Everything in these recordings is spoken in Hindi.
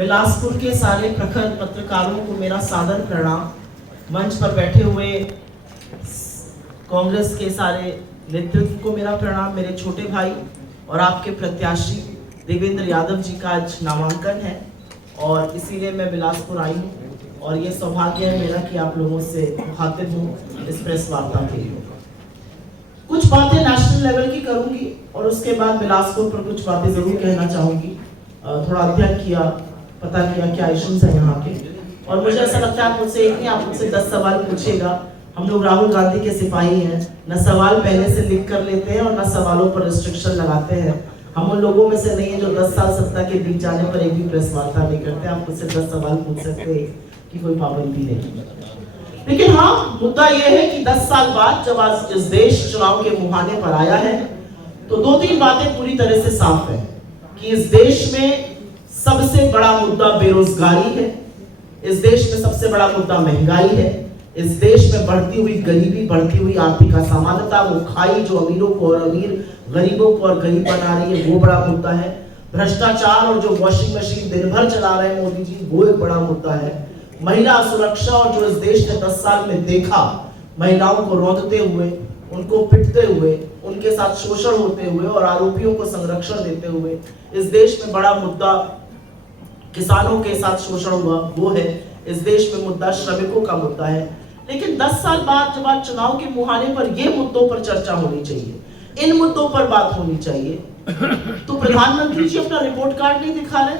बिलासपुर के सारे प्रखर पत्रकारों को मेरा सादर प्रणाम। मंच पर बैठे हुए कांग्रेस के सारे नेतृत्व को मेरा प्रणाम। मेरे छोटे भाई और आपके प्रत्याशी देवेंद्र यादव जी का आज नामांकन है और इसीलिए मैं बिलासपुर आई हूँ और ये सौभाग्य है मेरा कि आप लोगों से मुखातिब हूँ इस प्रेस वार्ता के लिए। कुछ बातें नेशनल लेवल की करूंगी और उसके बाद बिलासपुर पर कुछ बातें जरूर कहना चाहूंगी। थोड़ा अध्ययन किया, पता किया क्या इश्यूज है यहाँ के, और मुझे ऐसा लगता है आप मुझसे एक नहीं, आप मुझसे 10 सवाल पूछेगा। हम लोग राहुल गांधी के सिपाही हैं, न सवाल पहले से लिख कर लेते हैं और न सवालों पर रिस्ट्रिक्शन लगाते हैं। हम उन लोगों में से नहीं है जो 10 साल सत्ता के बीच जाने पर एक भी प्रेस वार्ता नहीं करते। आप मुझसे 10 सवाल पूछ सकते हैं कि कोई पाबंदी नहीं। लेकिन हाँ, मुद्दा यह है कि 10 साल बाद जब आज इस देश चुनाव के मुहाने पर आया है तो 2-3 बातें पूरी तरह से साफ है कि इस देश में सबसे बड़ा मुद्दा बेरोजगारी है, इस देश में सबसे बड़ा मुद्दा महंगाई है, इस देश में बढ़ती हुई गरीबी, बढ़ती हुई आर्थिक असमानता, वो खाई जो अमीरों को और अमीर गरीबों को और गरीब बना रही है, वो बड़ा मुद्दा है। भ्रष्टाचार और जो वॉशिंग मशीन दिन भर चला रहे हैं मोदी जी, वो एक बड़ा मुद्दा है। महिला सुरक्षा और जो इस देश ने 10 साल में देखा, महिलाओं को रौंदते हुए, उनको पिटते हुए, उनके साथ शोषण होते हुए और आरोपियों को संरक्षण देते हुए, इस देश में बड़ा मुद्दा किसानों के साथ शोषण हुआ, वो है। इस देश में मुद्दा श्रमिकों का मुद्दा है। लेकिन 10 साल बाद जब आज चुनाव के मुहाने पर ये मुद्दों पर चर्चा होनी चाहिए, इन मुद्दों पर बात होनी चाहिए, तो प्रधानमंत्री जी अपना रिपोर्ट कार्ड नहीं दिखा रहे।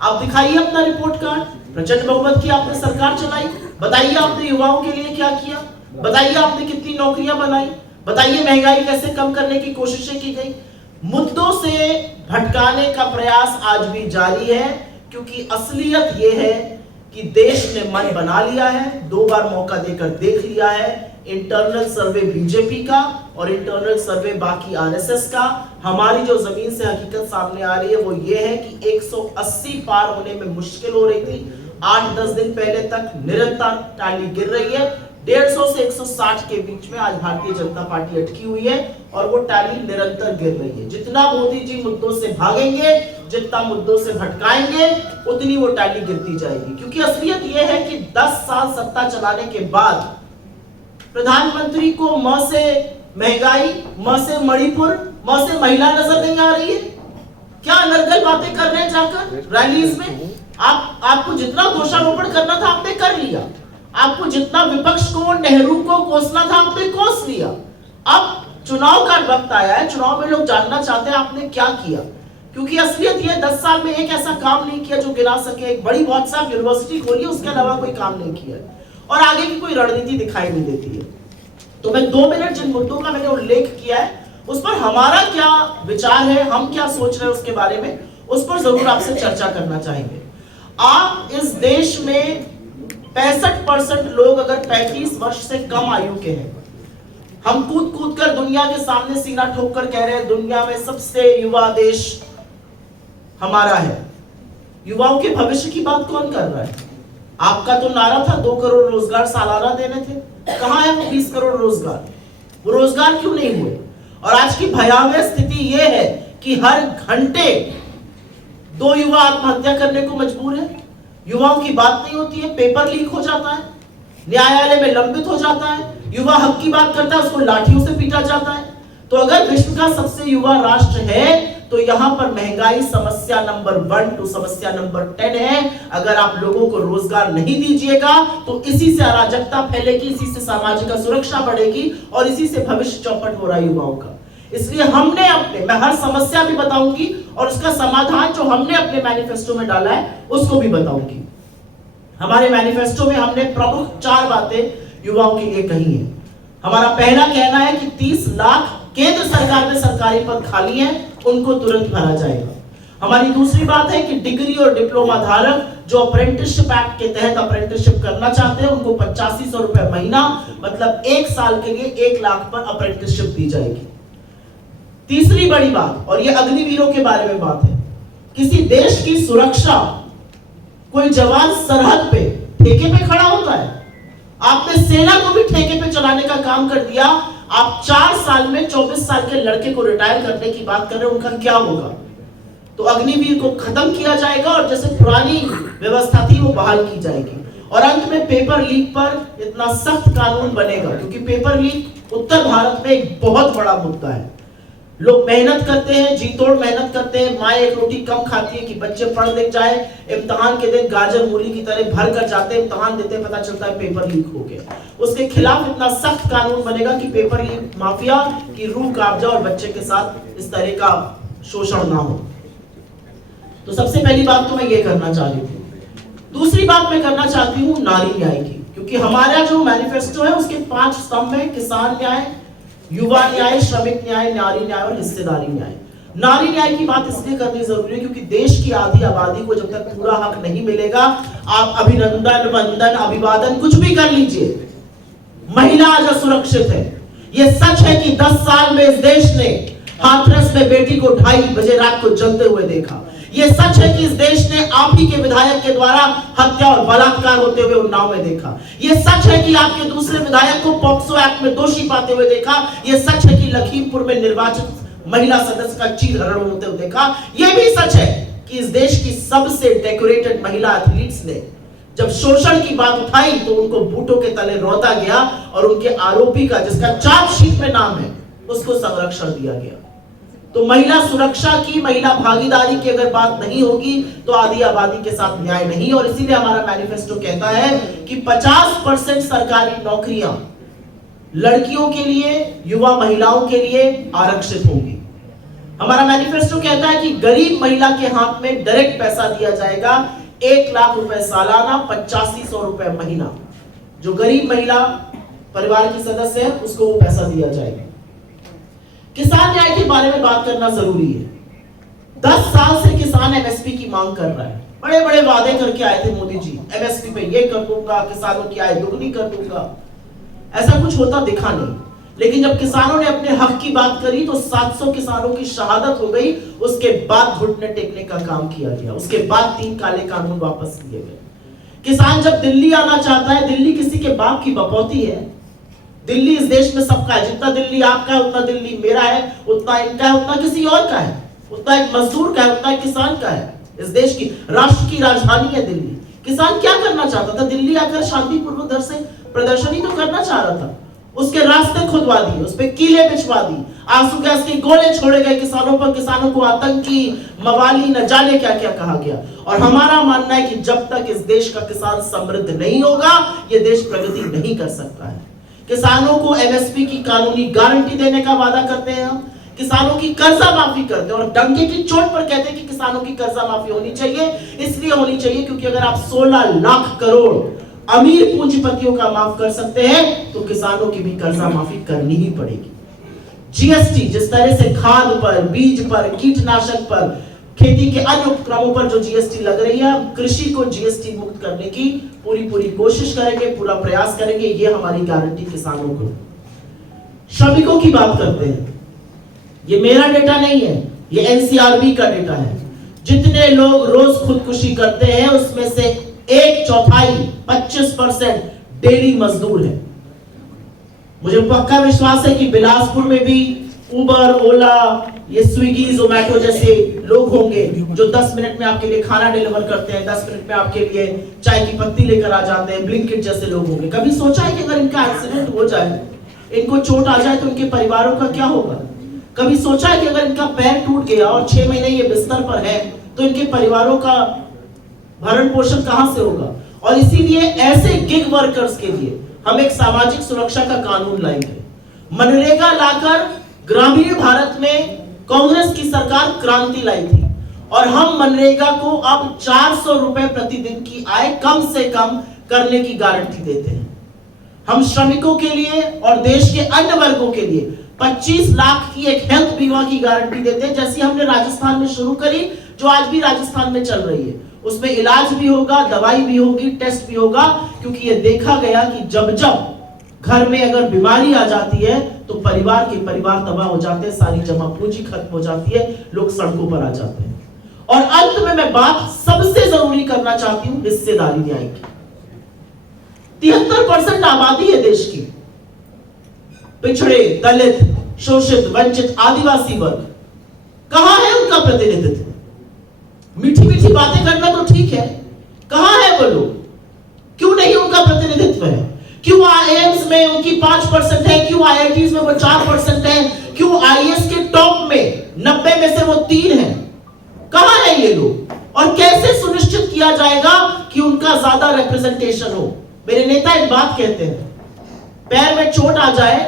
आप दिखाइए अपना रिपोर्ट कार्ड। प्रचंड बहुमत की आपने सरकार चलाई, बताइए आपने युवाओं के लिए क्या किया, बताइए आपने कितनी नौकरियां बनाई, बताइए महंगाई कैसे कम करने की कोशिशें की गई। मुद्दों से भटकाने का प्रयास आज भी जारी है, क्योंकि असलियत यह है कि देश ने मन बना लिया है, 2 बार मौका देकर देख लिया है। इंटरनल सर्वे बीजेपी का और इंटरनल सर्वे बाकी आरएसएस का। हमारी जो जमीन से हकीकत सामने आ रही है वो ये है कि 180 पार होने में मुश्किल हो रही थी। 8-10 दिन पहले तक निरंतर टैली गिर रही है। 150 से 160 के बीच में आज भारतीय जनता पार्टी अटकी हुई है और वो टैली निरंतर गिर रही है। जितना मोदी जी मुद्दों से भागेंगे, जितना मुद्दों से भटकाएंगे, उतनी वो टैली गिरती जाएगी। क्योंकि असलियत ये है कि 10 साल सत्ता चलाने के बाद प्रधानमंत्री को म से महंगाई, म से मणिपुर, म से महिला नजर नहीं आ रही है। क्या अनर्गल बातें कर रहे हैं जाकर रैलीज में। आपको जितना दोषारोपण करना था आपने कर लिया, आपको जितना विपक्ष को, नेहरू को कोसना था आपने कोस लिया। अब चुनाव का वक्त आया है, चुनाव में लोग जानना चाहते हैं आपने क्या किया। क्योंकि असलियत ये 10 साल में एक ऐसा काम नहीं किया जो गिना सके। एक बड़ी व्हाट्सएप यूनिवर्सिटी खोली, उसके अलावा कोई काम नहीं किया और आगे की कोई रणनीति दिखाई नहीं देती है। तो मैं 2 मिनट जिन मुद्दों का मैंने उल्लेख किया है उस पर हमारा क्या विचार है, हम क्या सोच रहे हैं उसके बारे में, उस पर जरूर आपसे चर्चा करना चाहेंगे। आप इस देश में 65% लोग अगर 35 वर्ष से कम आयु के हैं, हम कूद कूद कर दुनिया के सामने सीना ठोक कर कह रहे हैं दुनिया में सबसे युवा देश हमारा है। युवाओं के भविष्य की बात कौन कर रहा है? आपका तो नारा था 2 करोड़ रोजगार सालाना देने थे, कहां है वो 20 करोड़ रोजगार? वो रोजगार क्यों नहीं हुए? और आज की भयावह स्थिति ये है कि हर घंटे 2 युवा आत्महत्या करने को मजबूर है। युवाओं की बात नहीं होती है, पेपर लीक हो जाता है, न्यायालय में लंबित हो जाता है, युवा हक की बात करता है उसको लाठियों से पीटा जाता है। तो अगर विश्व का सबसे युवा राष्ट्र है तो यहां पर महंगाई समस्या नंबर 1 to समस्या नंबर 10 है। अगर आप लोगों को रोजगार नहीं दीजिएगा तो इसी से अराजकता फैलेगी, इसी से सामाजिक असुरक्षा बढ़ेगी और इसी से भविष्य चौपट हो रहा है युवाओं का। इसलिए हमने मैं हर समस्या भी बताऊंगी और उसका समाधान जो हमने अपने मैनिफेस्टो में डाला है उसको भी बताऊंगी। हमारे मैनिफेस्टो में हमने प्रमुख 4 बातें युवाओं के लिए कही है। हमारा पहला कहना है कि 30 लाख केंद्र सरकार में सरकारी पद खाली हैं, उनको तुरंत भरा जाएगा। हमारी दूसरी बात है कि डिग्री और डिप्लोमा धारक जो अप्रेंटिसशिप एक्ट के तहत अप्रेंटिसशिप करना चाहते हैं उनको 8500 रुपए महीना, मतलब 1 साल के लिए 1 लाख पर अप्रेंटिसशिप दी जाएगी। तीसरी बड़ी बात, और ये अग्निवीरों के बारे में बात है, किसी देश की सुरक्षा, कोई जवान सरहद पे ठेके पे खड़ा होता है, आपने सेना को भी ठेके पे चलाने का काम कर दिया। आप 4 साल में 24 साल के लड़के को रिटायर करने की बात कर रहे हैं, उनका क्या होगा? तो अग्निवीर को खत्म किया जाएगा और जैसे पुरानी व्यवस्था थी वो बहाल की जाएगी। और अंत में पेपर लीक पर इतना सख्त कानून बनेगा, क्योंकि पेपर लीक उत्तर भारत में एक बहुत बड़ा मुद्दा है। लोग मेहनत करते हैं, जी तोड़ मेहनत करते हैं, माँ एक रोटी कम खाती है कि बच्चे पढ़ लिख जाए, इम्तिहान के दिन गाजर मूली की तरह भर कर जाते हैं, इम्तिहान देते हैं, पता चलता है पेपर लीक हो गया। उसके खिलाफ इतना सख्त कानून बनेगा कि पेपर लीक माफिया की रूह कांप जाए और बच्चे के साथ इस तरह का शोषण ना हो। तो सबसे पहली बात तो मैं ये करना चाह रही थी। दूसरी बात मैं करना चाहती हूँ नारी न्याय की, क्योंकि हमारा जो मैनिफेस्टो है उसके 5 स्तंभ है: किसान न्याय, युवा न्याय, श्रमिक न्याय, नारी न्याय और हिस्सेदारी न्याय। नारी न्याय की बात इसलिए करनी जरूरी है क्योंकि देश की आधी आबादी को जब तक पूरा हक नहीं मिलेगा, आप अभिनंदन, वंदन, अभिवादन कुछ भी कर लीजिए, महिला आज असुरक्षित है। यह सच है कि 10 साल में इस देश ने हाथरस में बेटी को 2:30 बजे रात को जलते हुए देखा। यह सच है कि इस देश ने आप ही के विधायक के द्वारा हत्या और बलात्कार होते हुए उन्नाव में देखा। यह सच है कि आपके दूसरे विधायक को पॉक्सो एक्ट में दोषी पाते हुए देखा। यह सच है कि लखीमपुर में निर्वाचित महिला सदस्य का चीरहरण होते हुए देखा। यह भी सच है कि इस देश की सबसे डेकोरेटेड महिला एथलीट्स ने जब शोषण की बात उठाई तो उनको बूटों के तले रौंदा गया और उनके आरोपी का, जिसका चार्जशीट में नाम है, उसको संरक्षण दिया गया। तो महिला सुरक्षा की, महिला भागीदारी की अगर बात नहीं होगी तो आधी आबादी के साथ न्याय नहीं। और इसीलिए हमारा मैनिफेस्टो कहता है कि 50% सरकारी नौकरियां लड़कियों के लिए, युवा महिलाओं के लिए आरक्षित होंगी। हमारा मैनिफेस्टो कहता है कि गरीब महिला के हाथ में डायरेक्ट पैसा दिया जाएगा, 1 लाख रुपए सालाना, 8500 रुपए महीना। जो गरीब महिला परिवार की सदस्य है उसको वो पैसा दिया जाएगा। किसान न्याय के बारे में बात करना जरूरी है। 10 साल से किसान एमएसपी की मांग कर रहा है। बड़े बड़े वादे करके आए थे मोदी जी, एमएसपी पे ये कर दूंगा, किसानों की आय दुगनी कर दूंगा। ऐसा कुछ होता दिखा नहीं। लेकिन जब किसानों ने अपने हक की बात करी तो 700 किसानों की शहादत हो गई। उसके बाद घुटने टेकने का काम किया गया। उसके बाद 3 काले कानून वापस लिए गए। किसान जब दिल्ली आना चाहता है, दिल्ली किसी के बाप की बपौती है। दिल्ली इस देश में सबका है। जितना दिल्ली आपका है उतना दिल्ली मेरा है, उतना इनका है, उतना किसी और का है, उतना एक मजदूर का है, उतना एक किसान का है। इस देश की, राष्ट्र की राजधानी है दिल्ली। किसान क्या करना चाहता था? दिल्ली आकर शांतिपूर्वक दर से प्रदर्शन ही तो करना चाह रहा था। उसके रास्ते खुदवा दिए, उस पे कीले बिछवा दी, आंसू गैस के गोले छोड़े गए किसानों पर। किसानों को आतंकी, मवाली, न जाने क्या क्या कहा गया। और हमारा मानना है कि जब तक इस देश का किसान समृद्ध नहीं होगा, यह देश प्रगति नहीं कर सकता है। किसानों को एमएसपी की कानूनी गारंटी देने का वादा करते हैं हम, किसानों की कर्जा माफी करते हैं और डंके की चोट पर कहते हैं कि किसानों की कर्जा माफी होनी चाहिए। इसलिए होनी चाहिए क्योंकि अगर आप 16 लाख करोड़ अमीर पूंजीपतियों का माफ कर सकते हैं तो किसानों की भी कर्जा माफी करनी ही पड़ेगी। जीएसटी जिस तरह से खाद पर, बीज पर, कीटनाशक पर, खेती के अन्य उपक्रमों पर जो जीएसटी लग रही है, कृषि को जीएसटी मुक्त करने की पूरी कोशिश करेंगे, पूरा प्रयास करेंगे। ये हमारी गारंटी किसानों को। श्रमिकों की बात करते हैं। ये मेरा डेटा नहीं है, ये एनसीआरबी का डेटा है। जितने लोग रोज खुदकुशी करते हैं उसमें से 1/4 25% डेली मजदूर है। मुझे पक्का विश्वास है कि बिलासपुर में भी उबर, ओला, ये स्विगी, जोमैटो जैसे लोग होंगे जो 10 मिनट में आपके लिए खाना डिलीवर करते हैं, 10 मिनट में आपके लिए चाय की पत्ती लेकर आ जाते हैं। ब्लिंकिट जैसे लोग होंगे। कभी सोचा है कि अगर इनका एक्सीडेंट हो जाए, इनको चोट आ जाए तो इनके परिवारों का क्या होगा? कभी सोचा है कि अगर इनका पैर टूट गया और 6 महीने ये बिस्तर पर है तो इनके परिवारों का भरण पोषण कहां से होगा? और इसीलिए ऐसे गिग वर्कर्स के लिए हम एक सामाजिक सुरक्षा का कानून लाएंगे। मनरेगा लाकर ग्रामीण भारत में कांग्रेस की सरकार क्रांति लाई थी और हम मनरेगा को अब 400 रुपए प्रतिदिन की आय कम से कम करने की गारंटी देते हैं। हम श्रमिकों के लिए और देश के अन्य वर्गों के लिए 25 लाख की एक हेल्थ बीमा की गारंटी देते हैं, जैसी हमने राजस्थान में शुरू करी, जो आज भी राजस्थान में चल रही है। उसमें इलाज भी होगा, दवाई भी होगी, टेस्ट भी होगा, क्योंकि ये देखा गया कि जब जब घर में अगर बीमारी आ जाती है तो परिवार तबाह हो जाते हैं, सारी जमा पूंजी खत्म हो जाती है, लोग सड़कों पर आ जाते हैं। और अंत में मैं बात सबसे जरूरी करना चाहती हूं हिस्सेदारी न्याय की। 73% आबादी है देश की, पिछड़े, दलित, शोषित, वंचित, आदिवासी वर्ग, कहां है उनका प्रतिनिधित्व? मीठी मीठी बातें करना तो ठीक है, कहां है वो लोग? क्यों नहीं उनका प्रतिनिधित्व है? क्यों आईएम्स में उनकी 5% है? क्यों आईआईटीज में वो 4% है? क्यों आईएएस के टॉप में 90 में से वो 3 है? कहां है ये लोग? और कैसे सुनिश्चित किया जाएगा कि उनका ज्यादा रिप्रेजेंटेशन हो? मेरे नेता एक बात कहते हैं, पैर में चोट आ जाए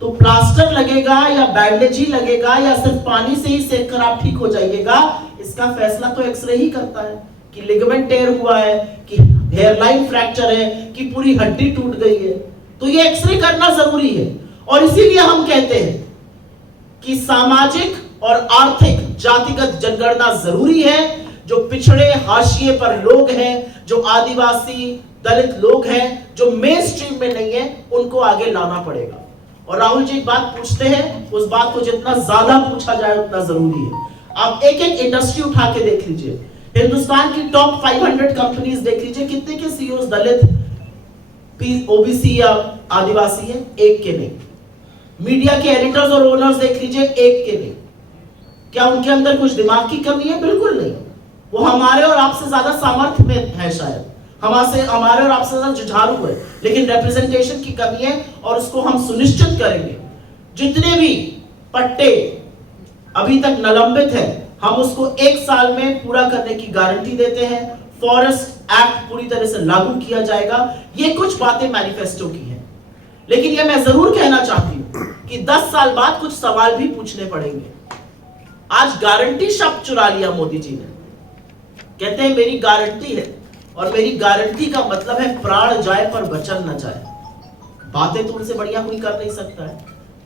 तो प्लास्टर लगेगा या बैंडेज ही लगेगा या सिर्फ पानी से ही सेक कर आप ठीक हो जाइएगा, इसका फैसला तो एक्सरे ही करता है कि लिगामेंट टेयर हुआ है, कि हेयरलाइन फ्रैक्चर है, कि पूरी हड्डी टूट गई है। तो ये एक्सरे करना जरूरी है। और इसीलिए हम कहते हैं कि सामाजिक और आर्थिक जातिगत जनगणना जरूरी है। जो पिछड़े हाशिए पर लोग हैं, जो आदिवासी दलित लोग हैं, जो मेन स्ट्रीम में नहीं है, उनको आगे लाना पड़ेगा। और राहुल जी एक बात पूछते हैं, उस बात को जितना ज्यादा पूछा जाए उतना जरूरी है। आप एक एक इंडस्ट्री उठा के देख लीजिए, हिंदुस्तान की टॉप 500 कंपनीज देख लीजिए, कितने के सीईओ दलित, ओबीसी या आदिवासी है? एक के नहीं। मीडिया के एडिटर्स और ओनर्स देख लीजिए, एक के नहीं। क्या उनके अंदर कुछ दिमाग की कमी है? बिल्कुल नहीं। वो हमारे और आपसे ज्यादा सामर्थ्य में है, शायद हमारे और आपसे ज्यादा जुझारू है, लेकिन रिप्रेजेंटेशन की कमी है और उसको हम सुनिश्चित करेंगे। जितने भी पट्टे अभी तक निलंबित है, हम उसको 1 साल में पूरा करने की गारंटी देते हैं। फॉरेस्ट एक्ट पूरी तरह से लागू किया जाएगा। ये कुछ बातें मैनिफेस्टो की हैं, लेकिन ये मैं जरूर कहना चाहती हूं कि 10 साल बाद कुछ सवाल भी पूछने पड़ेंगे। आज गारंटी शब्द चुरा लिया मोदी जी ने, कहते हैं मेरी गारंटी है, और मेरी गारंटी का मतलब है प्राण जाए पर वचन न जाए। बातें तो उनसे बढ़िया कोई कर नहीं सकता है।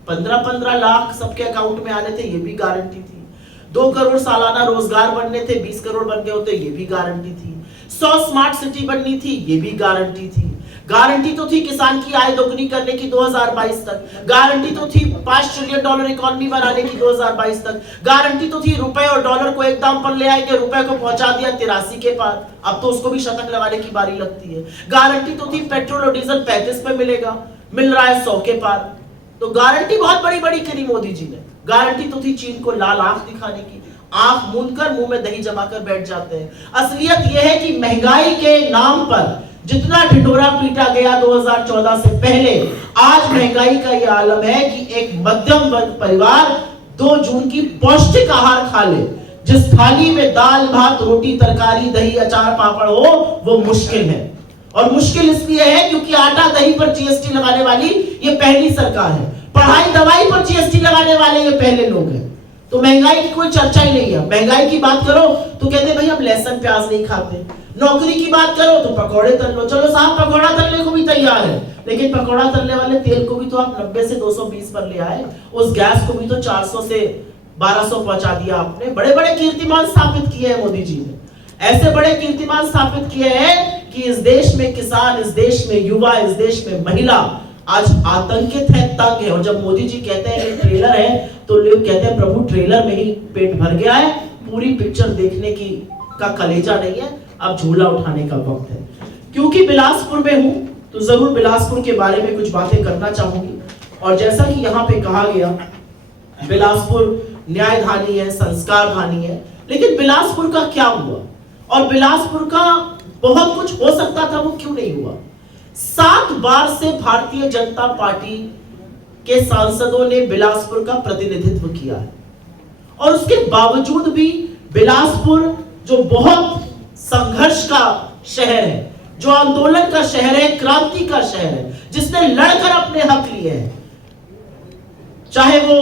15-15 लाख सबके अकाउंट में आने थे, ये भी गारंटी थी। 2 करोड़ सालाना रोजगार बनने थे, 20 करोड़ बन गए होते, ये भी गारंटी थी। 100 स्मार्ट सिटी बननी थी, ये भी गारंटी थी। गारंटी तो थी किसान की आय दोगुनी करने की 2022 तक। गारंटी तो थी $5 ट्रिलियन इकोनॉमी बनाने की 2022 तक। गारंटी तो थी रुपए और डॉलर को एक दाम पर ले आए कि रुपए को पहुंचा दिया 83 के पार, अब तो उसको भी शतक लगाने की बारी लगती है। गारंटी तो थी पेट्रोल और डीजल 35 पे मिलेगा, मिल रहा है 100 के पार। तो गारंटी बहुत बड़ी बड़ी करी मोदी जी ने। गारंटी तो थी चीन को लाल आंख दिखाने की, आंख मूंदकर मुंह में दही जमाकर बैठ जाते हैं। असलियत यह है कि महंगाई के नाम पर जितना ढिंढोरा पीटा गया 2014 से पहले, आज महंगाई का यह आलम है कि एक मध्यम वर्ग परिवार 2 जून की पौष्टिक आहार खा ले, जिस थाली में दाल भात रोटी तरकारी दही अचार पापड़ हो, वो मुश्किल है। और मुश्किल इसलिए है क्योंकि आटा दही पर जीएसटी लगाने वाली ये पहली सरकार है, पढ़ाई दवाई पर जीएसटी लगाने वाले ये पहले लोग हैं। तो महंगाई की कोई चर्चा ही नहीं है। महंगाई की बात करो तो कहते भाई हम लहसुन प्याज नहीं खाते। नौकरी की बात करो तो पकौड़े तल लो। चलो साहब, पकौड़ा तलने को भी तैयार है, लेकिन पकौड़ा तलने वाले तेल को भी तो आप 90 से 220 पर ले आए। उस गैस को भी तो 400 से 1200 पहुंचा दिया आपने। बड़े बड़े कीर्तिमान स्थापित किए हैं मोदी जी ने। ऐसे बड़े कीर्तिमान स्थापित किए हैं कि इस देश में किसान, इस देश में युवा, इस देश में महिला आज आतंकित है, तंग है। और जब मोदी जी कहते हैं ये ट्रेलर है, तो लोग कहते हैं प्रभु ट्रेलर में ही पेट भर गया है, पूरी पिक्चर देखने की का कलेजा नहीं है, अब झूला उठाने का वक्त है। क्योंकि बिलासपुर में हूं तो जरूर बिलासपुर के बारे में कुछ बातें करना चाहूंगी। और जैसा कि यहाँ पे कहा गया, बिलासपुर न्याय धानी है, संस्कार धानी है, लेकिन बिलासपुर का क्या हुआ और बिलासपुर का बहुत कुछ हो सकता था, वो क्यों नहीं हुआ? 7 बार से भारतीय जनता पार्टी के सांसदों ने बिलासपुर का प्रतिनिधित्व किया है, और उसके बावजूद भी बिलासपुर जो बहुत संघर्ष का शहर है, जो आंदोलन का शहर है, क्रांति का शहर है, जिसने लड़कर अपने हक लिए हैं, चाहे वो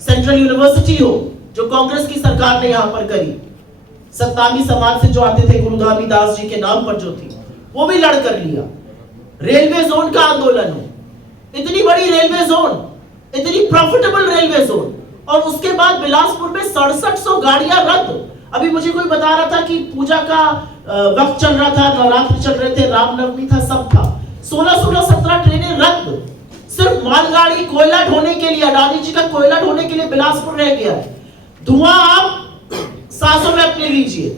सेंट्रल यूनिवर्सिटी हो जो कांग्रेस की सरकार ने यहां पर करी, सत्तावी समाज से जो आते थे, गुरु धामीदास जी के नाम पर जो थी, वो भी लड़कर लिया। रेलवे जोन का आंदोलन हो, इतनी बड़ी रेलवे जोन, इतनी प्रॉफिटेबल रेलवे जोन, और उसके बाद बिलासपुर में 6700 गाड़ियां रद्द। अभी मुझे कोई बता रहा था कि पूजा का वक्त चल रहा था, नवरात्र चल रहे थे, रामनवमी था, सब था। 16-17 ट्रेनें रद्द, सिर्फ मालगाड़ी कोयला ढोने के लिए, अडानी जी का कोयला ढोने के लिए बिलासपुर रह गया है। धुआं आप सांसों में अपने लीजिए।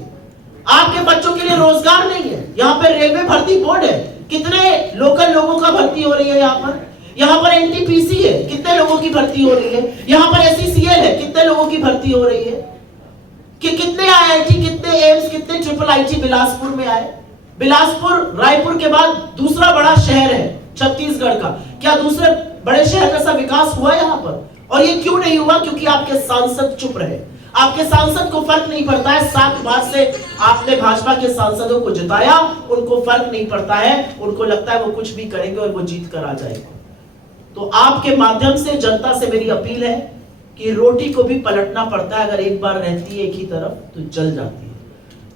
आपके बच्चों के लिए रोजगार नहीं है। यहाँ पे रेलवे भर्ती बोर्ड है, कितने लोकल लोगों का भर्ती हो रही है यहाँ पर? यहाँ पर एनटीपीसी है, कितने लोगों की भर्ती हो रही है? यहाँ पर एसईसीएल है, कितने लोगों की भर्ती हो रही है? कि कितने आईआईटी, कितने एम्स, कितने ट्रिपल आईटी बिलासपुर में आए। बिलासपुर रायपुर के बाद दूसरा बड़ा शहर है छत्तीसगढ़ का। क्या दूसरे बड़े शहर जैसा विकास हुआ यहाँ पर? और ये क्यों नहीं हुआ? क्योंकि आपके सांसद चुप रहे। आपके सांसद को फर्क नहीं पड़ता है। 7 बार से आपने भाजपा के सांसदों को जिताया, उनको फर्क नहीं पड़ता है। उनको लगता है वो कुछ भी करेंगे और वो जीत कर आ जाएंगे। तो आपके माध्यम से जनता से मेरी अपील है कि रोटी को भी पलटना पड़ता है। अगर एक बार रहती है एक ही तरफ तो जल जाती है।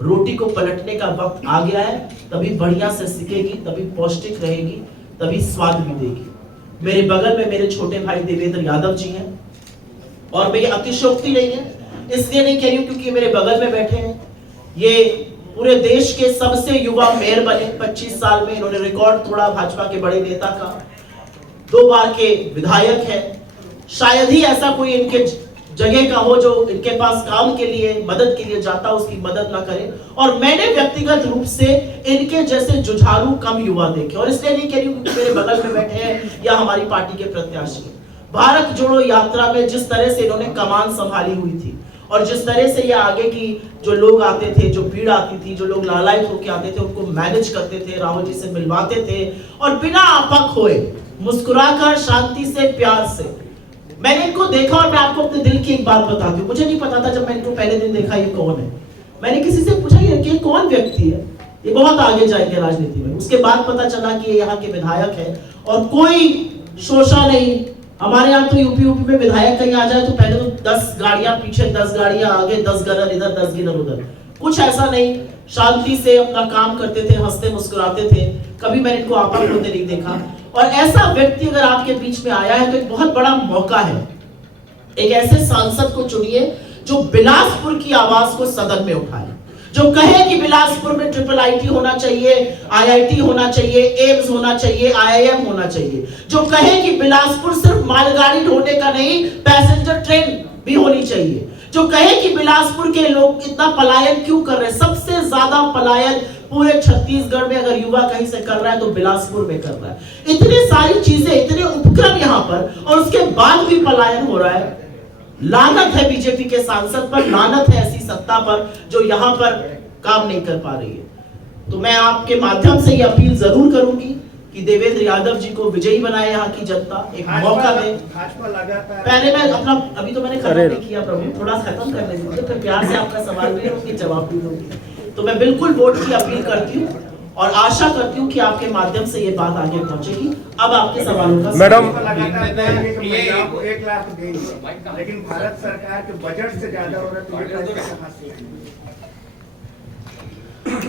रोटी को पलटने का वक्त आ गया है, तभी बढ़िया से सिकेगी, तभी पौष्टिक रहेगी, तभी स्वाद भी देगी। मेरे बगल में मेरे छोटे भाई देवेंद्र यादव जी हैं, और मैं ये अतिशयोक्ति नहीं है, इसलिए नहीं कह रही हूं क्योंकि मेरे बगल में बैठे हैं। ये पूरे देश के सबसे युवा मेयर बने 25 साल में। इन्होंने रिकॉर्ड तोड़ा भाजपा के बड़े नेता का। 2 बार के विधायक हैं। शायद ही ऐसा कोई इनके जगह का हो जो इनके पास काम के लिए, मदद के लिए जाता, उसकी मदद ना करे। और मैंने व्यक्तिगत रूप से इनके जैसे जुझारू कम युवा देखे, और इसलिए नहीं कह रही हूं क्योंकि मेरे बगल में बैठे हैं या हमारी पार्टी के प्रत्याशी। भारत जोड़ो यात्रा में जिस तरह से इन्होंने कमान संभाली हुई थी, और जिस तरह से ये आगे की जो लोग आते थे, जो भीड़ आती थी, जो लोग लालायित होकर आते थे, उनको मैनेज करते थे, राहुल जी से मिलवाते थे, और बिना आपक होए मुस्कुराकर, शांति से, प्यार से। मैंने इनको देखा, और मैं आपको अपने दिल की एक बात बताती हूँ। मुझे नहीं पता था जब मैं इनको पहले दिन देखा ये कौन है। मैंने किसी से पूछा ये कौन व्यक्ति है, ये बहुत आगे जाएंगे राजनीति में। उसके बाद पता चला कि ये यहाँ के विधायक है, और कोई शोषा नहीं। हमारे यहाँ तो यूपी में विधायक कहीं आ जाए तो पहले तो 10 गाड़ियां पीछे, 10 गाड़ियां आगे, 10 गनर इधर, 10 गिनर उधर। कुछ ऐसा नहीं, शांति से अपना काम करते थे, हंसते मुस्कुराते थे। कभी मैंने इनको आपा होते नहीं देखा। और ऐसा व्यक्ति अगर आपके बीच में आया है तो एक बहुत बड़ा मौका है। एक ऐसे सांसद को चुनिए जो बिलासपुर की आवाज को सदन में उठाए, जो कहे कि बिलासपुर में ट्रिपल आईटी होना चाहिए, आईआईटी होना चाहिए, एम्स होना चाहिए, आईआईएम होना चाहिए, जो कहे कि बिलासपुर सिर्फ मालगाड़ी ढोने का नहीं, पैसेंजर ट्रेन भी होनी चाहिए, जो कहे कि बिलासपुर के लोग इतना पलायन क्यों कर रहे हैं। सबसे ज्यादा पलायन पूरे छत्तीसगढ़ में अगर युवा कहीं से कर रहा है तो बिलासपुर में कर रहा है। इतनी सारी चीजें, इतने उपक्रम यहाँ पर, और उसके बाद भी पलायन हो रहा है। लानत है बीजेपी के सांसद पर, लानत है ऐसी सत्ता पर जो यहाँ पर काम नहीं कर पा रही है। तो मैं आपके माध्यम से ये अपील जरूर करूंगी कि देवेंद्र यादव जी को विजयी बनाए यहाँ की जनता, एक मौका दे। पहले मैं अपना, अभी तो मैंने खत्म नहीं किया प्रभु, थोड़ा खत्म कर लेंगे, फिर प्यार से आपका सवाल भी होगी, जवाब भी दूंगी। तो मैं बिल्कुल वोट की अपील करती हूँ, और आशा करती हूँ कि आपके माध्यम से ये बात आगे पहुंचेगी। अब आपके सवालों का मैडम, 1 लाख देंगे, लेकिन भारत सरकार के बजट से ज्यादा हो रहा है।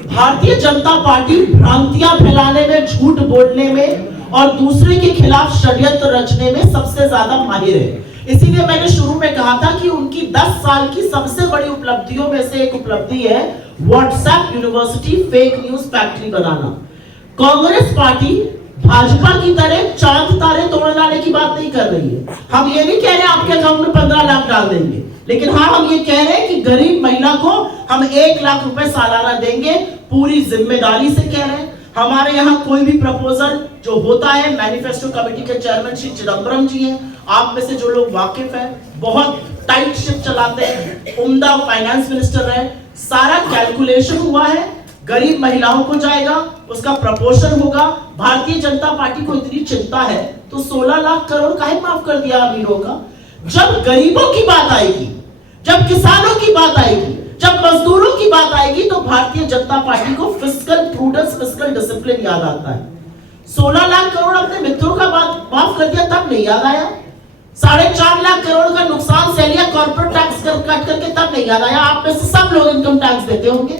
भारतीय जनता पार्टी भ्रांतियां फैलाने में, झूठ बोलने में और दूसरे के खिलाफ षड्यंत्र रचने में सबसे ज्यादा माहिर है। इसीलिए मैंने शुरू में कहा था कि उनकी 10 साल की सबसे बड़ी उपलब्धियों में से एक उपलब्धि है WhatsApp university fake news factory बनाना। कांग्रेस पार्टी भाजपा की तरह चांद तारे तोड़ लाने की बात नहीं कर रही है। हम ये नहीं कह रहे आपके अकाउंट में 15 लाख डाल देंगे, लेकिन हाँ हम ये कह रहे हैं कि गरीब महिला को हम 1 लाख रुपए सालाना देंगे, पूरी जिम्मेदारी से कह रहे हैं। हमारे यहाँ कोई भी प्रपोजल जो होता है, मैनिफेस्टो कमेटी के चेयरमैन श्री चिदम्बरम जी हैं, आप में से जो लोग वाकिफ हैं, बहुत टाइट शिप चलाते हैं, उम्दा फाइनेंस मिनिस्टर रहे, सारा कैलकुलेशन हुआ है, गरीब महिलाओं को जाएगा, उसका प्रपोर्शन होगा। भारतीय जनता पार्टी को इतनी चिंता है तो 16 लाख करोड़ काहे माफ कर दिया अमीरों का। जब गरीबों की बात आएगी, जब किसानों की बात आएगी, जब मजदूरों की बात आएगी तो भारतीय जनता पार्टी को फिस्कल प्रूडेंस, फिस्कल डिसिप्लिन याद आता है। 16 लाख करोड़ अपने मित्रों का बात माफ कर दिया तब नहीं याद आया। 4.5 लाख करोड़ का नुकसान सह लिया कॉर्पोरेट टैक्स कट करके तब नहीं याद आया। आप में से सब लोग इनकम टैक्स देते होंगे,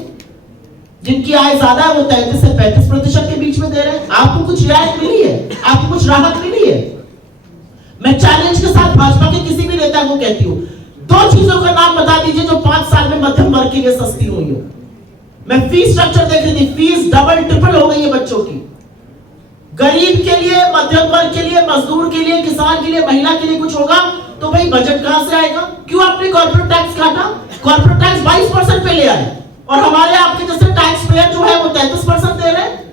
जिनकी आय ज्यादा है वो 33 से 35% के बीच में दे रहे हैं। आपको कुछ रियायत मिली है? आपको कुछ राहत मिली है? मैं चैलेंज के साथ भाजपा के किसी भी नेता को कहती हूँ, 2 चीजों का नाम बता दीजिए जो 5 साल में मध्यम वर्ग के लिए सस्ती हुई हो। मैं फीस स्ट्रक्चर देख रही थी, फीस डबल ट्रिपल हो गई है बच्चों की। गरीब के लिए, मध्यम वर्ग के लिए, मजदूर के लिए, किसान के लिए, महिला के लिए कुछ होगा तो भाई बजट कहां से आएगा? क्यों आपने कॉर्पोरेट टैक्स काटा? कॉर्पोरेट टैक्स 22% पे ले आए, और हमारे आपके जैसे टैक्स पेयर जो है वो 33% दे रहे हैं।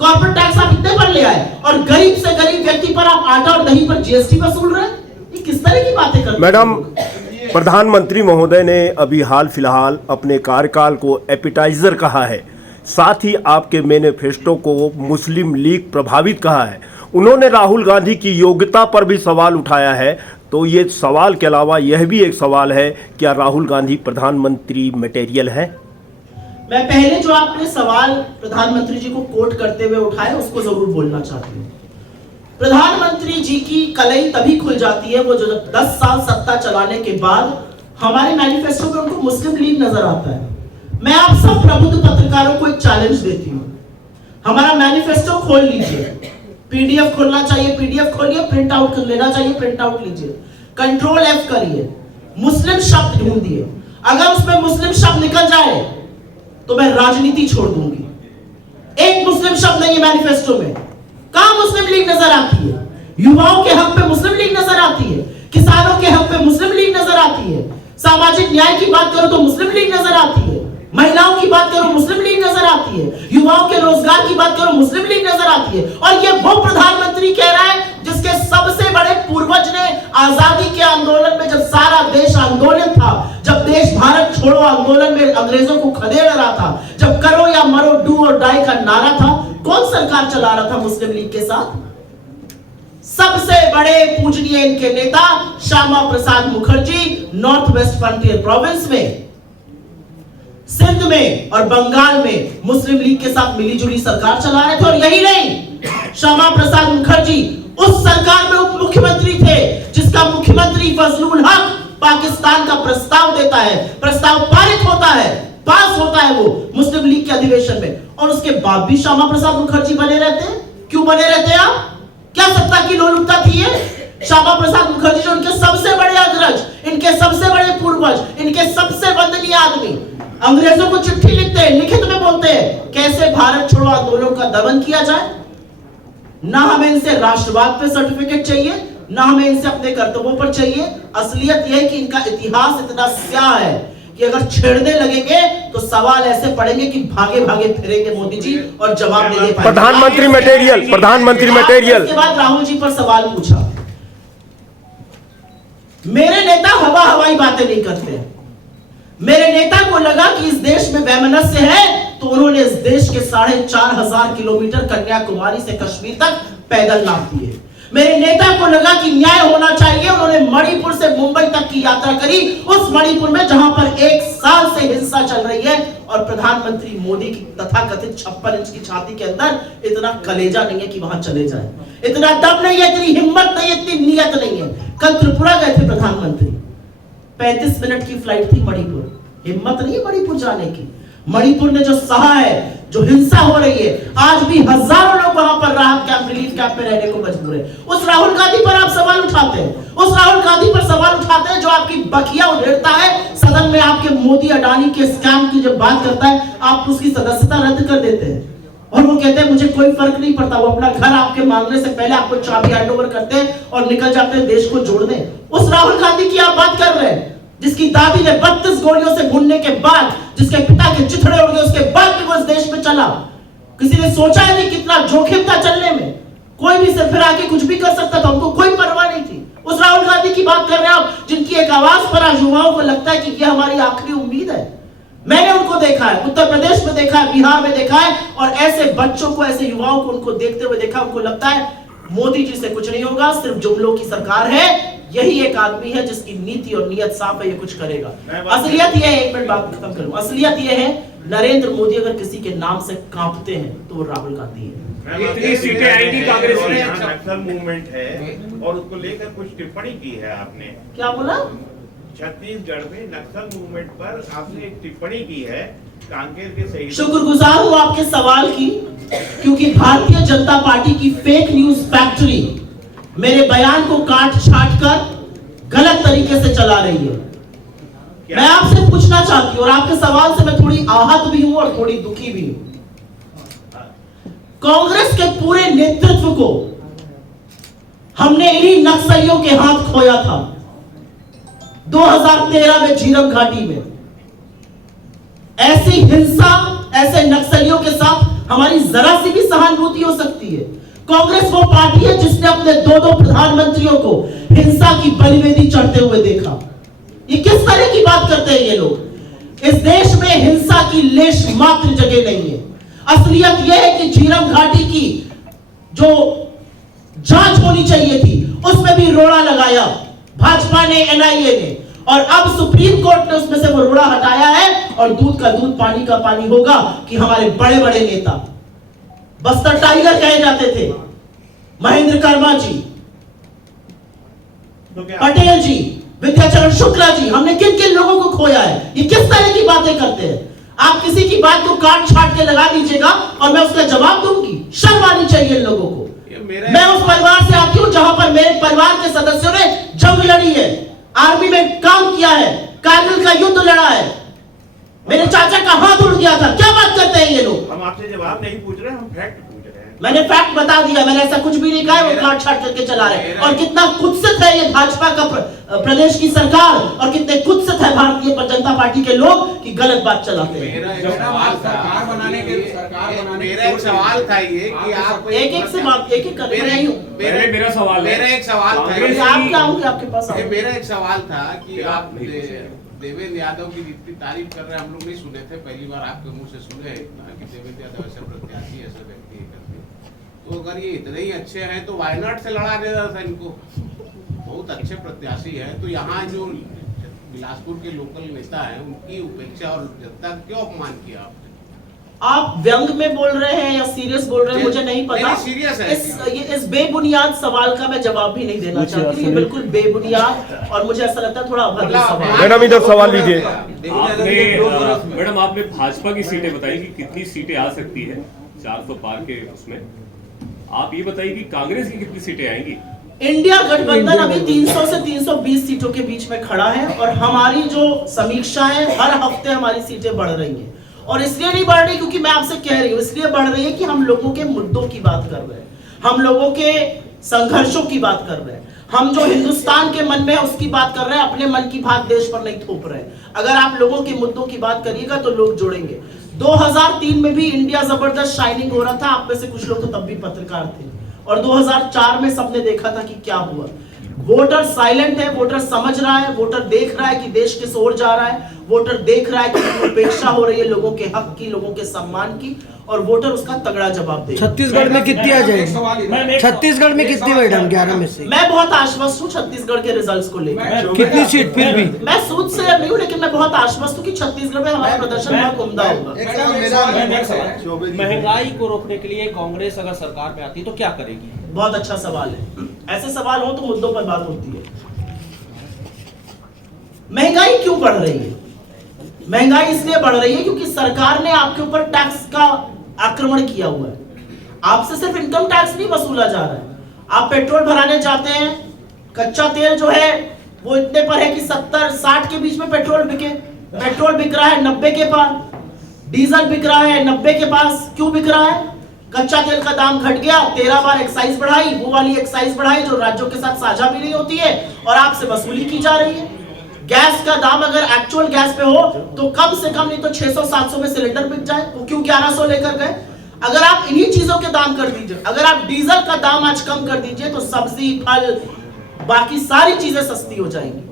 कॉर्पोरेट टैक्स आप इतने पर ले आए, और गरीब से गरीब व्यक्ति पर आप आटा और दही पर जीएसटी वसूल रहे हैं। ये किस तरह की बातें करते हैं? मैडम, प्रधानमंत्री महोदय ने अभी हाल फिलहाल अपने कार्यकाल को एपिटाइजर कहा है, साथ ही आपके मैनिफेस्टो को मुस्लिम लीग प्रभावित कहा है। उन्होंने राहुल गांधी की योग्यता पर भी सवाल उठाया है। तो ये सवाल के अलावा यह भी एक सवाल है, क्या राहुल गांधी प्रधानमंत्री मटेरियल है? मैं पहले जो आपने सवाल प्रधानमंत्री जी को कोट करते हुए उठाए उसको जरूर बोलना चाहती हूँ। प्रधानमंत्री जी की कलई तभी खुल जाती है वो जो 10 साल सत्ता चलाने के बाद हमारे मैनिफेस्टो में उनको मुस्लिम लीग नजर आता है। मैं आप सब प्रबुद्ध पत्रकारों को एक चैलेंज देती हूँ, हमारा मैनिफेस्टो खोल लीजिए, पीडीएफ खोलना चाहिए पीडीएफ खोलिए, प्रिंट आउट लेना चाहिए प्रिंट आउट लीजिए, कंट्रोल F करिए, मुस्लिम शब्द ढूंढिए। अगर उसमें मुस्लिम शब्द निकल जाए तो मैं राजनीति छोड़ दूंगी। एक मुस्लिम शब्द नहीं है मैनिफेस्टो में। कहां मुस्लिम लीग नजर आती है? युवाओं के हक पे मुस्लिम लीग नजर आती है, किसानों के हक पे मुस्लिम लीग नजर आती है, सामाजिक न्याय की बात करो तो मुस्लिम लीग नजर आती है, महिलाओं की बात करो मुस्लिम लीग नजर आती है, युवाओं के रोजगार की बात करो मुस्लिम लीग नजर आती है। और ये वो प्रधानमंत्री कह रहा है जिसके सबसे बड़े पूर्वज ने आजादी के आंदोलन में, जब सारा देश आंदोलन था, जब देश भारत छोड़ो आंदोलन में अंग्रेजों को खदेड़ रहा था, जब करो या मरो डू और डाई का नारा था, कौन सरकार चला रहा था मुस्लिम लीग के साथ? सबसे बड़े पूजनीय इनके नेता Shyama Prasad Mukherjee North West Frontier Province में, सिंध में और बंगाल में मुस्लिम लीग के साथ मिलीजुली सरकार चला रहे थे। और यही नहीं, श्यामा प्रसाद मुखर्जी उस सरकार में उप मुख्यमंत्री थे जिसका मुख्यमंत्री फजलुल हक पाकिस्तान का प्रस्ताव देता है, प्रस्ताव पारित होता है, पास होता है वो मुस्लिम लीग के अधिवेशन में, और उसके बाद भी श्यामा प्रसाद मुखर्जी बने रहते हैं। क्यों बने रहते हैं आप? क्या सत्ता की लोलुपता थी ये? श्यामा प्रसाद मुखर्जी जो इनके सबसे बड़े अग्रज, इनके सबसे बड़े पूर्वज, इनके सबसे वंदनीय आदमी, अंग्रेजों को चिट्ठी लिखते हैं, लिखित में बोलते हैं कैसे भारत छोड़ो आंदोलन का दमन किया जाए। ना हमें इनसे राष्ट्रवाद पे सर्टिफिकेट चाहिए, ना हमें इनसे अपने कर्तव्यों पर चाहिए। असलियत यह है कि इनका इतिहास इतना स्याह है कि अगर छेड़ने लगेंगे तो सवाल ऐसे पड़ेंगे कि भागे भागे फिरेंगे मोदी जी और जवाब नहीं दे पाएंगे। प्रधानमंत्री मटेरियल, प्रधानमंत्री मटेरियल। इसके बाद राहुल जी पर सवाल पूछा। मेरे नेता हवा हवाई बातें नहीं करते। मेरे नेता को लगा कि इस देश में वैमनस्य है तो उन्होंने इस देश के 4,500 किलोमीटर कन्याकुमारी से कश्मीर तक पैदल नाप दिए। मेरे नेता को लगा कि न्याय होना चाहिए, उन्होंने मणिपुर से मुंबई तक की यात्रा करी, उस मणिपुर में जहां पर 1 साल से हिंसा चल रही है और प्रधानमंत्री मोदी की तथाकथित 56 इंच की छाती के अंदर इतना कलेजा नहीं है कि वहां चले जाए, इतना दम नहीं है, इतनी हिम्मत नहीं है, इतनी नियत नहीं है। कल त्रिपुरा गए थे प्रधानमंत्री, 35 मिनट की फ्लाइट थी मणिपुर, हिम्मत नहीं है मणिपुर जाने की। मणिपुर ने जो सहा है, जो हिंसा हो रही है, आज भी हजारों लोग वहां पर राहत कैंप, रिलीफ कैंप में रहने को मजबूर है। उस राहुल गांधी पर आप सवाल उठाते हैं, उस राहुल गांधी पर सवाल उठाते हैं जो आपकी बखिया उधेड़ता है, सदन में आपके मोदी अडानी के स्कैम की जब बात करता है आप उसकी सदस्यता रद्द कर देते हैं और वो कहते हैं मुझे कोई फर्क नहीं पड़ता। वो अपना घर आपके मांगने से पहले आपको चाबी हैंडओवर करते हैं और निकल जाते हैं देश को जोड़ने। उस राहुल गांधी की आप बात कर रहे हैं जिसकी दादी ने 32 गोलियों से भूनने के बाद, जिसके पिता के चिथड़े उड़ गए उसके बाद भी वो इस देश में चला। किसी ने सोचा है कि कितना जोखिम था चलने में? कोई भी सिर फिर आके कुछ भी कर सकता था, उनको कोई परवाह नहीं थी। उस राहुल गांधी की बात कर रहे हैं आप जिनकी एक आवाज पर आज युवाओं को लगता है कि ये हमारी आखिरी उम्मीद है। मैंने उनको देखा है, उत्तर प्रदेश में देखा है, बिहार में देखा है, और ऐसे बच्चों को, ऐसे युवाओं को उनको देखते हुए देखा, उनको लगता है मोदी जी से कुछ नहीं होगा, सिर्फ जुमलों की सरकार है। यही एक आदमी है जिसकी नीति और नियत साफ है, ये कुछ करेगा। असलियत यह है, एक मिनट बात खत्म करूं, असलियत यह है नरेंद्र मोदी अगर किसी के नाम से कांपते हैं तो वो राहुल गांधी है। इतनी सीटें आएंगी कांग्रेस की, नक्सल मूवमेंट है और उसको लेकर कुछ टिप्पणी की है आपने। क्या बोला? छत्तीसगढ़ में नक्सल मूवमेंट पर आपने एक टिप्पणी की है, कांकेर के सही। शुक्रगुजार हूं आपके सवाल की, क्योंकि भारतीय जनता पार्टी की फेक न्यूज फैक्ट्री मेरे बयान को काट छाट कर गलत तरीके से चला रही है। मैं आपसे पूछना चाहती हूं और आपके सवाल से मैं थोड़ी आहत भी हूं और थोड़ी दुखी भी हूं। कांग्रेस के पूरे नेतृत्व को हमने इन्हीं नक्सलियों के हाथ खोया था 2013 में झीरम घाटी में। ऐसी हिंसा, ऐसे नक्सलियों के साथ हमारी जरा सी भी सहानुभूति हो सकती है? कांग्रेस वो पार्टी है जिसने अपने 2 प्रधानमंत्रियों को हिंसा की बलिवेदी चढ़ते हुए देखा। ये किस तरह की बात करते हैं ये लोग? इस देश में हिंसा की लेश मात्र जगह नहीं है। असलियत यह है कि झीरम घाटी की जो जांच होनी चाहिए थी उसमें भी रोड़ा लगाया भाजपा ने, एनआईए ने, और अब सुप्रीम कोर्ट ने उसमें से वो रोड़ा हटाया है और दूध का दूध पानी का पानी होगा कि हमारे बड़े बड़े नेता बस्तर टाइगर कहे जाते थे, महेंद्र कर्मा जी, पटेल जी, विद्याचरण शुक्ला जी, हमने किन किन लोगों को खोया है? ये किस तरह की बातें करते हैं? आप किसी की बात को काट छाट के लगा दीजिएगा और मैं उसका जवाब दूंगी। शर्म आनी चाहिए इन लोगों को। मैं उस परिवार से आती हूं जहां पर मेरे परिवार के सदस्यों ने जंग लड़ी है, आर्मी में काम किया है, कारगिल का युद्ध लड़ा है, मेरे चाचा का हाथ उड़ गया था। क्या बात करते हैं ये लोग? हम आपसे जवाब नहीं पूछ रहे, हम फैक्ट पूछ रहे हैं। मैंने फैक्ट बता दिया, मैंने ऐसा कुछ भी नहीं कहा है, वो काट छाट करके चला रहे हैं। और कितना कुत्सित है ये भाजपा का प्रदेश की सरकार, और कितने कुत्सित है भारतीय जनता पार्टी के लोग कि गलत बात चलाते हैं। मेरा एक सवाल था ये कि आप एक से बात एक कर रही हूँ। मेरा सवाल आपके पास मेरा एक सवाल था कि आप देवेंद्र यादव की जितनी तारीफ कर रहे हैं हम लोग नहीं सुने थे, पहली बार आपके मुंह से सुने कि देवेंद्र यादव ऐसे प्रत्याशी, ऐसे व्यक्ति करते। तो अगर ये इतने ही अच्छे हैं तो वायनाड से लड़ा देता था इनको, बहुत अच्छे प्रत्याशी हैं। तो यहाँ जो बिलासपुर के लोकल नेता हैं उनकी उपेक्षा और जनता का क्यों अपमान किया आपने? आप व्यंग में बोल रहे हैं या सीरियस बोल रहे हैं मुझे नहीं पता। सीरियस है। इस बेबुनियाद सवाल का मैं जवाब भी नहीं देना चाहती। ये बिल्कुल बेबुनियाद और मुझे ऐसा लगता है थोड़ा अभद्र सवाल। मैडम इधर सवाल लीजिए। मैडम आपने भाजपा की सीटें बताई कि कितनी सीटें आ सकती है 400 पार के उसमें, आप ये बताइए कि कांग्रेस की कितनी सीटें आएंगी? इंडिया गठबंधन अभी 300 से 320 सीटों के बीच में खड़ा है और हमारी जो समीक्षा है हर हफ्ते हमारी सीटें बढ़ रही हैं। और इसलिए नहीं बढ़ रही क्योंकि मैं आपसे कह रही हूँ, इसलिए बढ़ रही है कि हम लोगों के मुद्दों की बात कर रहे हैं, हम लोगों के संघर्षों की बात कर रहे हैं, हम जो हिंदुस्तान के मन में है उसकी बात कर रहे हैं, अपने मन की बात देश पर नहीं थोप रहे हैं। अगर आप लोगों के मुद्दों की बात करिएगा तो लोग जुड़ेंगे। 2003 में भी इंडिया जबरदस्त शाइनिंग हो रहा था, आप में से कुछ लोग तो तब भी पत्रकार थे, और 2004 में सबने देखा था कि क्या हुआ। वोटर साइलेंट है, वोटर समझ रहा है, वोटर देख रहा है कि देश किस ओर जा रहा है, वोटर देख रहा है कि उपेक्षा हो रही है लोगों के हक की, लोगों के सम्मान की, और वोटर उसका तगड़ा जवाब देगा। छत्तीसगढ़ में कितनी आ जाएगी? छत्तीसगढ़ में कितनी मैडम? 11 में से मैं बहुत आश्वस्त हूँ छत्तीसगढ़ के रिजल्ट्स को लेकर। कितनी सीट? फिर भी मैं सूद से नहीं हूँ, लेकिन मैं बहुत आश्वस्त हूँ कि छत्तीसगढ़ में हमारा प्रदर्शन बहुत उम्दा होगा। महंगाई को रोकने के लिए कांग्रेस अगर सरकार में आती तो क्या करेगी? बहुत अच्छा सवाल है। ऐसे सवाल हो तो मुद्दों पर बात होती है। महंगाई क्यों बढ़ रही है? महंगाई इसलिए बढ़ रही है क्योंकि सरकार ने आपके ऊपर टैक्स का आक्रमण किया हुआ है। आपसे सिर्फ इनकम टैक्स नहीं वसूला जा रहा है। आप पेट्रोल भराने जाते हैं, कच्चा तेल जो है वो इतने पर है कि 70-60 के बीच में पेट्रोल बिके। पेट्रोल बिक रहा है 90 के पास, डीजल बिक रहा है 90 के पास। क्यों बिक रहा है? कच्चा तेल का दाम घट गया, 13 बार एक्साइज बढ़ाई, वो वाली एक्साइज बढ़ाई जो राज्यों के साथ साझा भी नहीं होती है और आपसे वसूली की जा रही है। गैस का दाम अगर एक्चुअल गैस पे हो तो कम से कम नहीं तो 600-700 में सिलेंडर बिक जाए, वो क्यों 1100 लेकर गए? अगर आप इन्हीं चीजों के दाम कर दीजिए, अगर आप डीजल का दाम आज कम कर दीजिए तो सब्जी, फल, बाकी सारी चीजें सस्ती हो जाएंगी।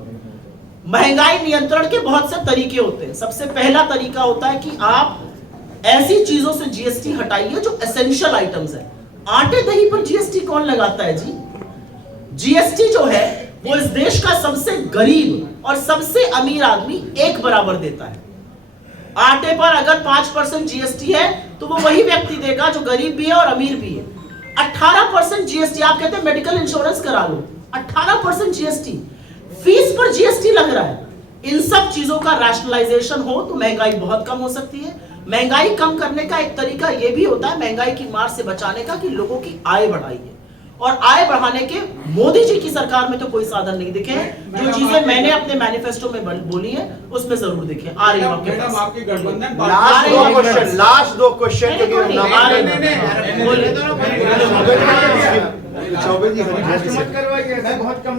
महंगाई नियंत्रण के बहुत से तरीके होते हैं। सबसे पहला तरीका होता है कि आप ऐसी चीजों से जीएसटी हटाइए जो एसेंशियल आइटम्स है। आटे दही पर जीएसटी कौन लगाता है जी? जीएसटी जो है वो इस देश का सबसे गरीब और सबसे अमीर आदमी एक बराबर देता है। आटे पर अगर 5% जीएसटी है तो वो वही व्यक्ति देगा जो गरीब भी है और अमीर भी है। 18% जीएसटी, आप कहते हैं मेडिकल इंश्योरेंस करा लो, 18% जीएसटी, फीस पर जीएसटी लग रहा है। इन सब चीजों का रैशनलाइजेशन हो तो महंगाई बहुत कम हो सकती है। महंगाई कम करने का एक तरीका यह भी होता है महंगाई की मार से बचाने का कि लोगों की आय बढ़ाइए, और आय बढ़ाने के मोदी जी की सरकार में तो कोई साधन नहीं दिखे। जो चीजें मैंने अपने मैनिफेस्टो में बोली है उसमें जरूर दिखे। आ रही है लास्ट दो क्वेश्चन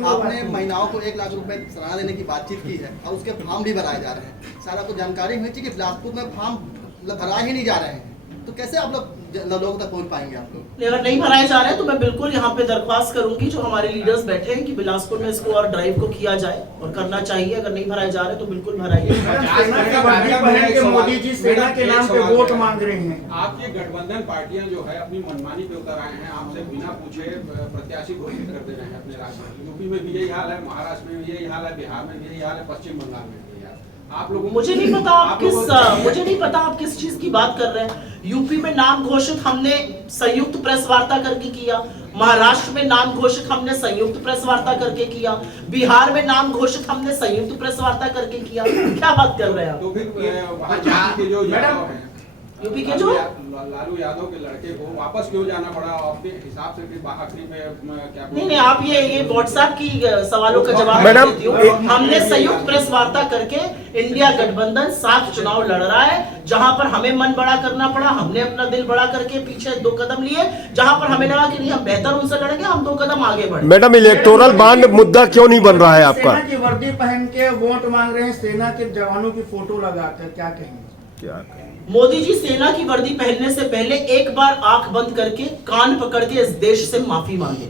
आपने महिलाओं को 1 लाख रुपए सलाह देने की बातचीत की है और उसके फॉर्म भी भराए जा रहे हैं। सारा तो जानकारी हुई थी कि बिलासपुर में फॉर्म भरा ही नहीं जा रहे हैं। तो कैसे आप लोगों तक पहुंच पाएंगे आप लोग? अगर नहीं भराए जा रहे हैं तो मैं बिल्कुल यहाँ पे दरख्वास्त करूंगी जो हमारे लीडर्स बैठे हैं कि बिलासपुर में इसको और ड्राइव को किया जाए और करना चाहिए। अगर नहीं भराए जा रहे तो बिल्कुल भराइए। सेना की वर्दी पहन के मोदी जी सेना के नाम पे वोट मांग रहे हैं। आपकी गठबंधन पार्टियां जो है अपनी मनमानी पे उतर आए हैं, आपसे बिना पूछे प्रत्याशी घोषित कर दे रहे हैं अपने राज्य में। यूपी में भी यही हाल है, महाराष्ट्र में भी यही हाल है, बिहार में भी यही हाल है, पश्चिम बंगाल में भी यही हाल है। आप लोगों मुझे नहीं पता आप किस चीज की बात कर रहे हैं। यूपी में नाम घोषित हमने संयुक्त प्रेस वार्ता करके किया, महाराष्ट्र में नाम घोषित हमने संयुक्त प्रेस वार्ता करके किया, बिहार में नाम घोषित हमने संयुक्त प्रेस वार्ता करके किया। क्या बात कर रहे हैं आप? तो फिर वहाँ के जो यादव हैं, यूपी के जो लालू यादव के लड़के को वापस क्यों जाना पड़ा? अपने हिसाब से फिर आखिरी में क्या? नहीं, आप ये व्हाट्सएप की सवालों का जवाब मैडम, देती हूँ। हमने संयुक्त प्रेस वार्ता करके इंडिया गठबंधन 7 चुनाव लड़ रहा है, जहां पर हमें मन बड़ा करना पड़ा, हमने अपना दिल बड़ा करके पीछे 2 कदम लिए, जहां पर हमें लगा कि नहीं हम बेहतर उनसे लड़ेंगे, हम 2 कदम आगे बढ़े। मैडम, इलेक्टोरल बॉन्ड मुद्दा क्यों नहीं बन रहा है आपका? सेना की वर्दी पहन के वोट मांग रहे हैं, सेना के जवानों की फोटो लगाकर, क्या कहेंगे? मोदी जी सेना की वर्दी पहनने से पहले एक बार आंख बंद करके कान पकड़ के इस देश से माफी मांगे।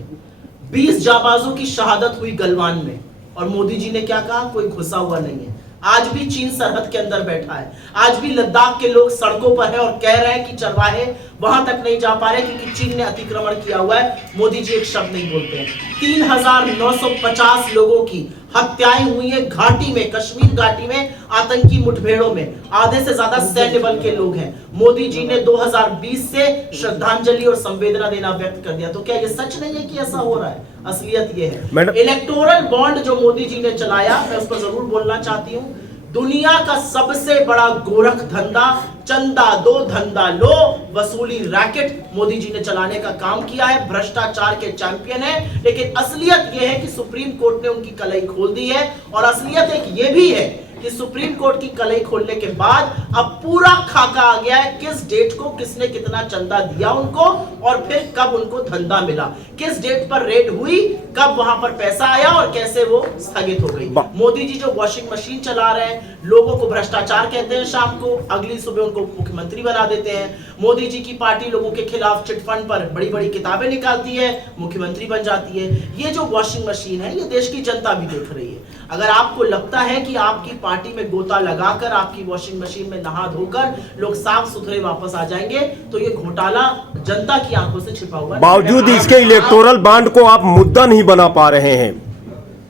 20 जाबाजों की शहादत हुई गलवान में, और मोदी जी ने क्या कहा? कोई घुसा हुआ नहीं है। आज भी चीन सरहद के अंदर बैठा है, आज भी लद्दाख के लोग सड़कों पर है और कह रहे हैं कि चरवाहे वहां तक नहीं जा पा रहे क्योंकि चीन ने अतिक्रमण किया हुआ है। मोदी जी एक शब्द नहीं बोलते हैं। 3950 लोगों की हत्याएं हुई है घाटी में, कश्मीर घाटी में आतंकी मुठभेड़ों में। आधे से ज्यादा सैन्य बल के लोग हैं। मोदी जी ने 2020 से श्रद्धांजलि और संवेदना देना व्यक्त कर दिया। तो क्या ये सच नहीं है कि ऐसा हो रहा है? असलियत ये है। इलेक्टोरल बॉन्ड जो मोदी जी ने चलाया, मैं उस पर जरूर बोलना चाहती हूँ। दुनिया का सबसे बड़ा गोरख धंधा, चंदा दो धंधा लो वसूली रैकेट मोदी जी ने चलाने का काम किया है। भ्रष्टाचार के चैंपियन है। लेकिन असलियत यह है कि सुप्रीम कोर्ट ने उनकी कलई खोल दी है, और असलियत एक ये भी है कि सुप्रीम कोर्ट की कलई खोलने के बाद अब पूरा खाका आ गया है किस डेट को किसने कितना चंदा दिया उनको, और फिर कब उनको धंधा मिला, किस डेट पर रेड हुई, कब वहां पर पैसा आया और कैसे वो स्थगित हो गई। मोदी जी जो वॉशिंग मशीन चला रहे हैं, लोगों को भ्रष्टाचार कहते हैं, शाम को अगली सुबह उनको मुख्यमंत्री बना देते हैं। मोदी जी की पार्टी लोगों के खिलाफ चिटफंड पर बड़ी बड़ी किताबें निकालती है, मुख्यमंत्री बन जाती है। ये जो वॉशिंग मशीन है, ये देश की जनता भी देख रही है। अगर आपको लगता है कि आपकी पार्टी में गोता लगाकर, आपकी वॉशिंग मशीन में नहा धोकर लोग साफ सुथरे वापस आ जाएंगे, तो ये घोटाला जनता की आंखों से छिपा हुआ है। बावजूद इसके इलेक्टोरल बॉन्ड को आप मुद्दा नहीं बना पा रहे हैं।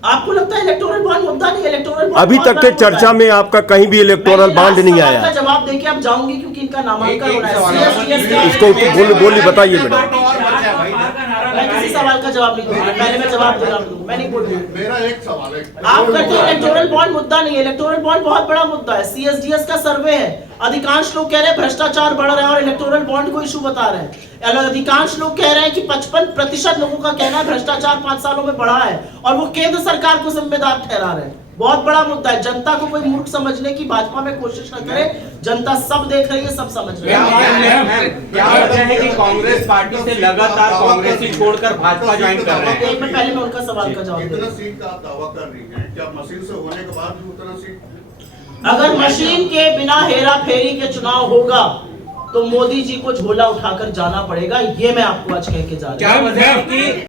आपको लगता है इलेक्टोरल बॉन्ड मुद्दा नहीं? इलेक्टोरल बॉन्ड अभी तक के चर्चा में आपका कहीं भी इलेक्टोरल बॉन्ड नहीं आया। जवाब देके आप जाऊंगी क्योंकि इनका नामांकन होना है। इसको बोली बताइए मैडम। मैं किसी सवाल का जवाब नहीं दूंगा, पहले मैं जवाब दे रहा हूं, मैं नहीं बोल रही। मेरा एक सवाल है। आप कहते हैं इलेक्टोरल बॉन्ड मुद्दा नहीं है। इलेक्टोरल बॉन्ड बहुत बड़ा मुद्दा है। CSDS का सर्वे है, अधिकांश लोग कह रहे हैं भ्रष्टाचार बढ़ रहा है और इलेक्टोरल बॉन्ड को इशू बता रहे हैं। अधिकांश लोग कह रहे हैं कि 55% लोगों का कहना है भ्रष्टाचार 5 सालों में बढ़ा है, और वो केंद्र सरकार को जिम्मेदार ठहरा रहे हैं। बहुत बड़ा मुद्दा है। जनता को कोई मूर्ख समझने की भाजपा में कोशिश न करे। जनता सब देख रही है, सब समझ रही है। क्या वजह है कि कांग्रेस पार्टी से लगातार कांग्रेस ही छोड़कर भाजपा ज्वाइन कर रहे हैं? पहले मैं उनका सवाल का जवाब कितना सीट का आप दावा कर रही हैं? क्या मशीन से होने के बाद भी उतना सीट? अगर मशीन के बिना हेरा फेरी के चुनाव होगा तो मोदी जी को झोला उठाकर जाना पड़ेगा। ये मैं आपको आज कह के जा रहा हूं। क्या वजह है कि